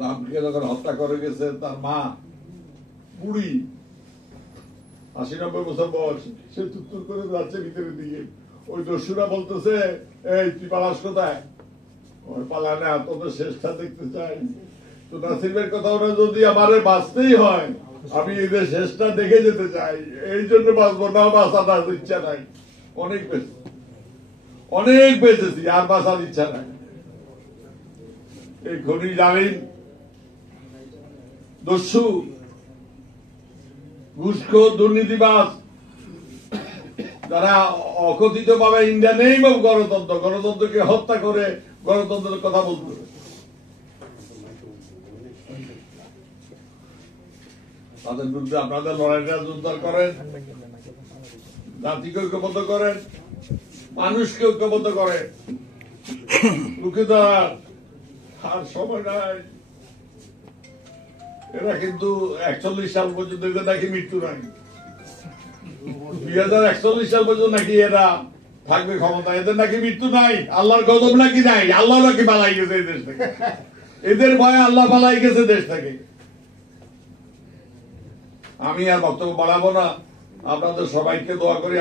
রামকে যখন হত্যা করে গেছে তার মা বুড়ি ৮০-৯০ বছর বয়স, সে তুত্তুর করে যাচ্ছে ভিতরের দিকে। ওই দস্যুরা বলতেছে, এই তুই পালাস কোথায়? ওই পালা না, তোদের শেষটা দেখতে চাই। তো নাসিমের কথা ওরা যদি আমারে বাঁচতেই হয়, আমি এদের শেষটা দেখে যেতে চাই, এই জন্য বাঁচবো না, বাঁচার ইচ্ছা নাই। অনেক বেঁচেছি, আর বাঁচার ইচ্ছা নাই। এই খনি জালিম দস্যু ঘুষখোর দুর্নীতিবাজ যারা অকথিত ভাবে ইন্ডিয়া নেই বা গণতন্ত্রকে হত্যা করে গণতন্ত্রের কথা বলতে, তাদের বিরুদ্ধে আপনাদের লড়াইটা জোরদার করেন, জাতিকে ঐক্যবদ্ধ করেন, মানুষকে ঐক্যবদ্ধ করেন। রুখে দাঁড়ান, আর সময় নাই। এরা কিন্তু 41 সাল পর্যন্ত এদের নাকি মৃত্যু নাই, 2041 সাল পর্যন্ত নাকি এরা থাকবে ক্ষমতা, এদের নাকি মৃত্যু নাই, আল্লাহর গজব নাকি নাই, আল্লাহ নাকি পালাই গেছে এই দেশ থেকে, এদের ভয়ে আল্লাহ পালাই গেছে দেশ থেকে। আমি আর বক্তব্য বাড়াবো না, আপনাদের সবাইকে দোয়া করি।